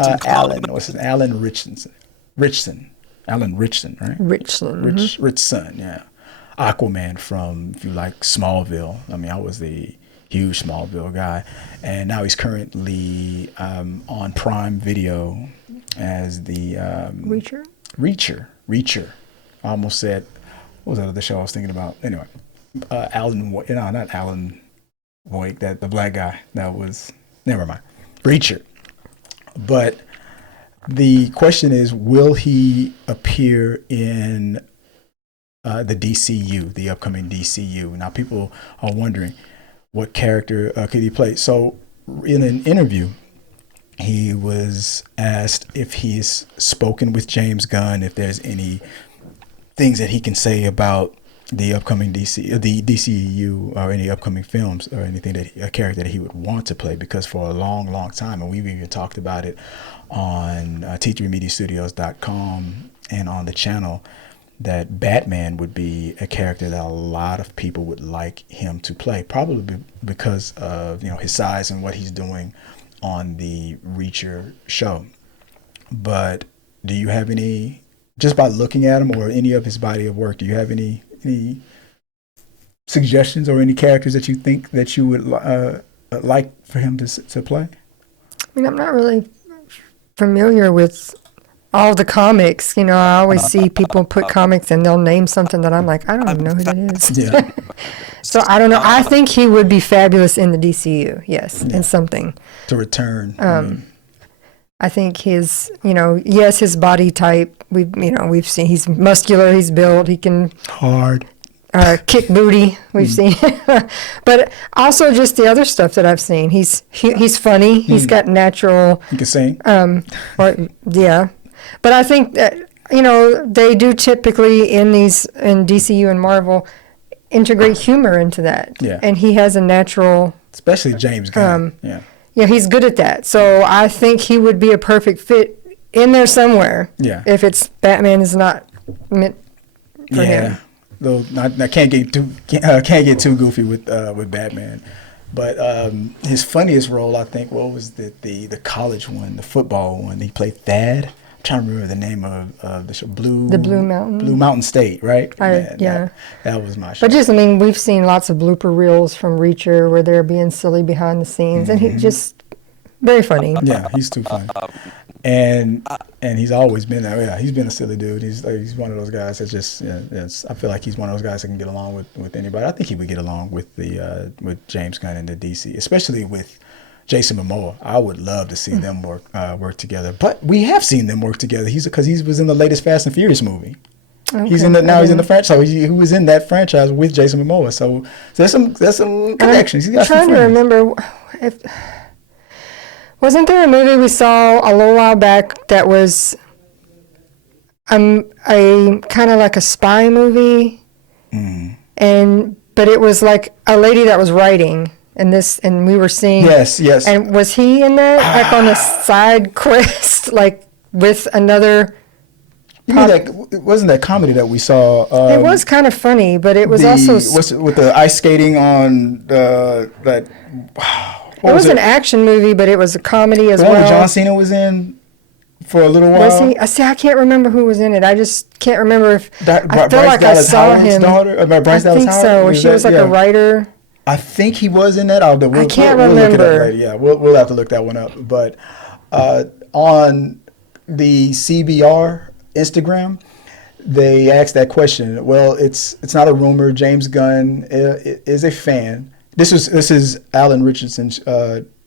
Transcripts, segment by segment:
Alan, what's his name? Alan Ritchson. Alan Ritchson, right? Ritchson, yeah. Aquaman from, if you like, Smallville. I mean, I was the huge Smallville guy. And now he's currently on Prime Video as the... Reacher. I almost said, what was that other show I was thinking about? Anyway, not Alan Voigt, the black guy. That was, never mind. Reacher. But the question is, will he appear in the DCU, the upcoming DCU? Now, people are wondering what character could he play. So, in an interview, he was asked if he's spoken with James Gunn, if there's any things that he can say about the upcoming the DCU, or any upcoming films, or anything a character that he would want to play. Because for a long, long time, and we've even talked about it on T3mediastudios.com and on the channel, that Batman would be a character that a lot of people would like him to play, probably because of his size and what he's doing on the Reacher show. But do you have any, just by looking at him or any of his body of work, do you have any suggestions or any characters that you think that you would like for him to play? I mean, I'm not really familiar with all the comics. I always see people put comics and they'll name something that I'm like, I don't even know who that is. Yeah. So I don't know. I think he would be fabulous in the DCU. Yes, in something. To return. I think his, yes, his body type. We've seen he's muscular. He's built. He can hard. Kick booty. We've seen, but also just the other stuff that I've seen. He's funny. He's got natural. He can sing. Yeah, but I think that they do typically in DCU and Marvel integrate humor into that. Yeah. And he has a natural. Especially James Gunn. Yeah. Yeah, he's good at that. So I think he would be a perfect fit in there somewhere. Yeah. If it's Batman is not meant for him. Though I can't get too goofy with Batman. But his funniest role, I think, what was the college one, the football one? He played Thad. I'm trying to remember the name of the show. Blue Mountain State, right? Yeah. That was my show. But we've seen lots of blooper reels from Reacher where they're being silly behind the scenes, and he just very funny. Yeah, he's too funny. And he's always been that. Yeah, he's been a silly dude. He's one of those guys that just. I feel like he's one of those guys that can get along with anybody. I think he would get along with with James Gunn and the DC, especially with Jason Momoa. I would love to see them work together. But we have seen them work together. Because he was in the latest Fast and Furious movie. Okay. He's in the franchise. So he was in that franchise with Jason Momoa. So there's some connections. I'm trying to remember if. Wasn't there a movie we saw a little while back that was a kind of like a spy movie? But it was like a lady that was writing, and we were seeing. Yes. And was he in that, like on a side quest, like with another? Wasn't that comedy that we saw? It was kind of funny, but it was also with the ice skating on that. It was an action movie, but it was a comedy as well. John Cena was in for a little while. Was he? I can't remember who was in it. I just can't remember if I feel like Dallas I saw Howard's him. Daughter, Bryce I Dallas think Howard? so. She was like a writer. I think he was in that. I can't remember. Look it up later. Yeah, we'll have to look that one up. But on the CBR Instagram, they asked that question. Well, it's not a rumor. James Gunn is a fan. This is Alan Ritchson's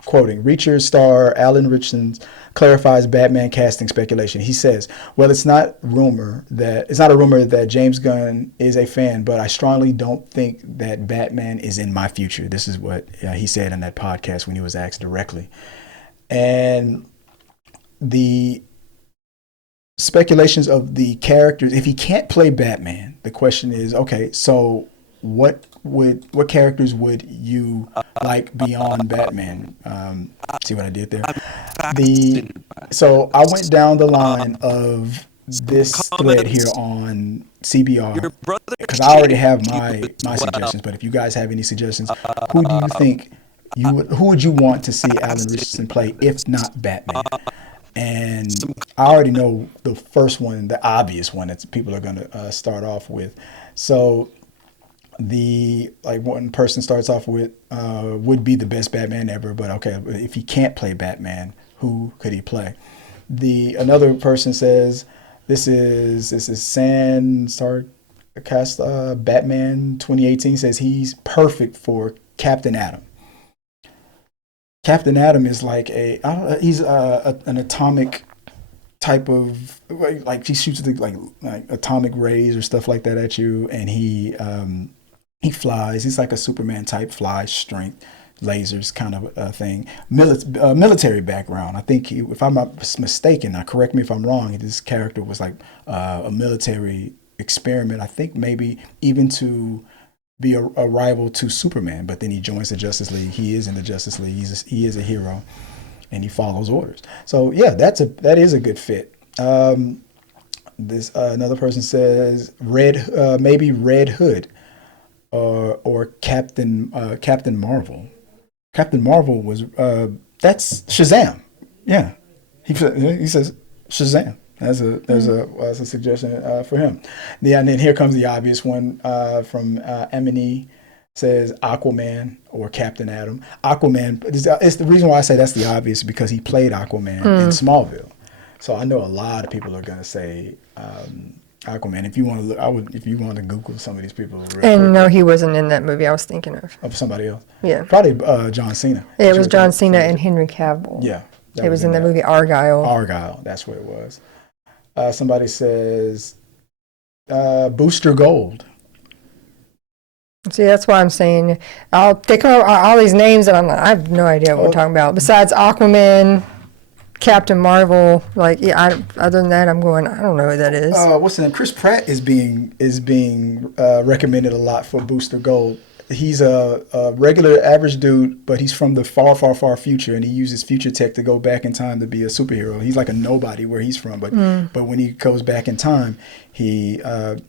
quoting. Reacher star Alan Ritchson clarifies Batman casting speculation. He says, "Well, it's not a rumor that James Gunn is a fan, but I strongly don't think that Batman is in my future." This is what he said in that podcast when he was asked directly. And the speculations of the characters, if he can't play Batman, the question is, okay, so what characters would you like beyond Batman? See what I did there? So I went down the line of this thread here on CBR because I already have my suggestions. But if you guys have any suggestions, who do you think who would you want to see Alan Ritchson play if not Batman? And I already know the first one, the obvious one that people are going to start off with. So the like one person starts off with would be the best Batman ever, but okay, if he can't play Batman, who could he play? The another person says this is San Sarcast Batman 2018 says he's perfect for Captain Atom. Captain Atom is like he's an atomic type of like he shoots the like atomic rays or stuff like that at you, and he flies. He's like a Superman type, fly strength, lasers kind of thing. Military background. I think if I'm not mistaken, now correct me if I'm wrong. This character was like a military experiment. I think maybe even to be a rival to Superman, but then he joins the Justice League. He is in the Justice League. He is a hero, and he follows orders. So yeah, that is a good fit. This another person says maybe Red Hood or Captain Marvel. Captain Marvel was that's Shazam. Yeah, he says Shazam. There's a suggestion for him. Yeah, and then here comes the obvious one from Emily says Aquaman or Captain Atom. Aquaman. It's the reason why I say that's the obvious because he played Aquaman in Smallville. So I know a lot of people are gonna say Aquaman. If you want to look, if you want to Google some of these people. And no, he wasn't in that movie I was thinking of somebody else. Yeah, probably John Cena. Yeah, it was John Cena and Henry Cavill. Yeah, it was in the movie Argyle. Argyle, that's what it was. Somebody says Booster Gold. See, that's why I'm saying they come up all these names and I have no idea what we're talking about. Besides Aquaman, Captain Marvel, other than that, I'm going, I don't know who that is. What's the name? Chris Pratt is being recommended a lot for Booster Gold. He's a regular average dude, but he's from the far, far, far future, and he uses future tech to go back in time to be a superhero. He's like a nobody where he's from, but when he goes back in time, he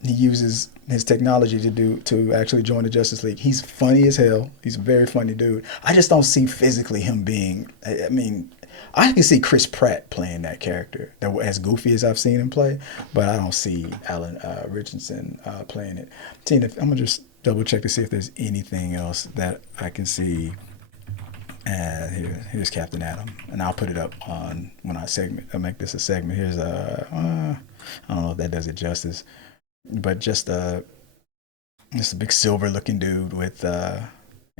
uses his technology to actually join the Justice League. He's funny as hell. He's a very funny dude. I just don't see physically him being. I mean, I can see Chris Pratt playing that character, as goofy as I've seen him play, but I don't see Alan Ritchson playing it. I'm gonna just double check to see if there's anything else that I can see. Here's Captain Atom, and I'll put it up on when I make this a segment. Here's I don't know if that does it justice, but just a big silver looking dude with and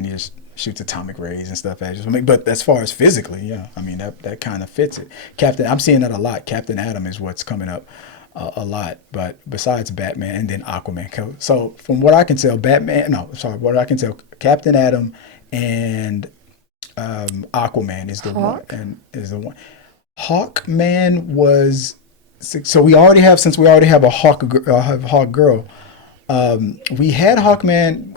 he just shoots atomic rays and stuff at you. But as far as physically, yeah, I mean that kind of fits it. I'm seeing that a lot. Captain Atom is what's coming up a lot, but besides Batman and then Aquaman. So from what I can tell, Captain Atom and Aquaman is the one. Hawkman was so we already have a Hawk girl. We had Hawkman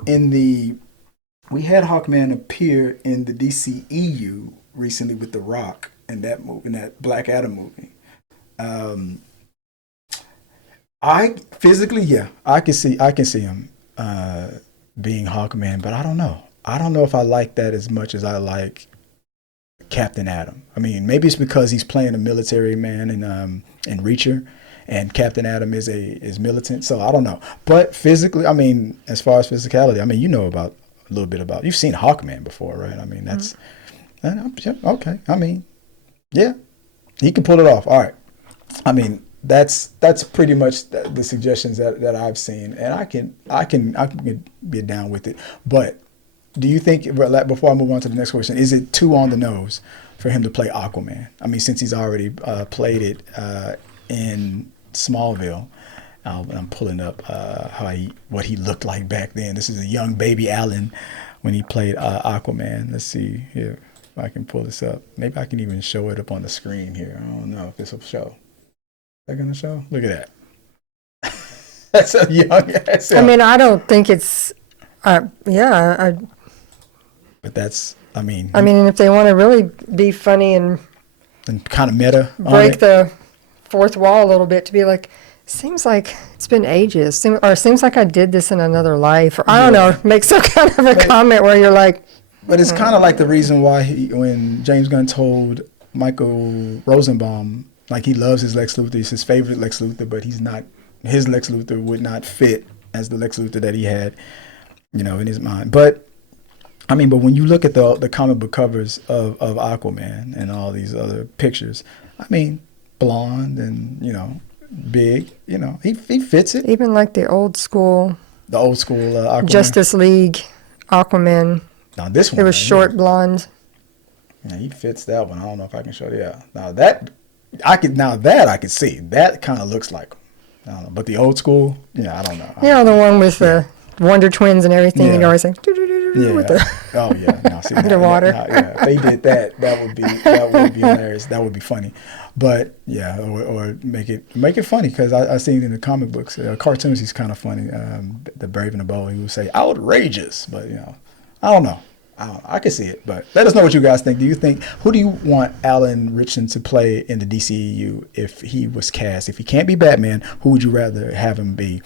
appear in the DCEU recently with The Rock in that Black Adam movie. I can see him being Hawkman, but I don't know. I don't know if I like that as much as I like Captain Atom. I mean, maybe it's because he's playing a military man in Reacher, and Captain Atom is militant. So I don't know. But physically, I mean, as far as physicality, I mean, you know a little bit about. You've seen Hawkman before, right? I mean, that's okay. I mean, yeah, he can pull it off. All right. I mean, that's pretty much the suggestions that I've seen, and I can get down with it. But do you think, before I move on to the next question, is it too on the nose for him to play Aquaman? I mean, since he's already played it in Smallville, I'm pulling up what he looked like back then. This is a young baby Alan when he played Aquaman. Let's see here if I can pull this up. Maybe I can even show it up on the screen here. I don't know if this will show. Is that gonna show? Look at that. That's a young ass. I mean, I don't think it's. But that's. I mean, if they want to really be funny and kind of meta, break the fourth wall a little bit, to be like, seems like it's been ages, seems like I did this in another life, or I don't know, make some kind of a comment where you're like. But it's kind of like the reason why when James Gunn told Michael Rosenbaum, like he loves his Lex Luthor. He's his favorite Lex Luthor, but he's not. His Lex Luthor would not fit as the Lex Luthor that he had, in his mind. But I mean, but when you look at the comic book covers of Aquaman and all these other pictures, I mean, blonde and big, he fits it. Even like the old school Aquaman. Justice League Aquaman. Now this one, it was short, blonde. Yeah, he fits that one. I don't know if I can show you. Yeah, I could see. That kind of looks like him. I don't know, but the old school, I don't know. The one with the Wonder Twins and everything. Yeah. You always think, with the see, underwater. If they did that, that would be hilarious. That would be funny. But yeah, or make it funny, because I seen it in the comic books, cartoons. He's kind of funny. The Brave and the Bold, he would say outrageous, but I don't know. I can see it, but let us know what you guys think. Who do you want Alan Ritchson to play in the DCEU if he was cast? If he can't be Batman, who would you rather have him be?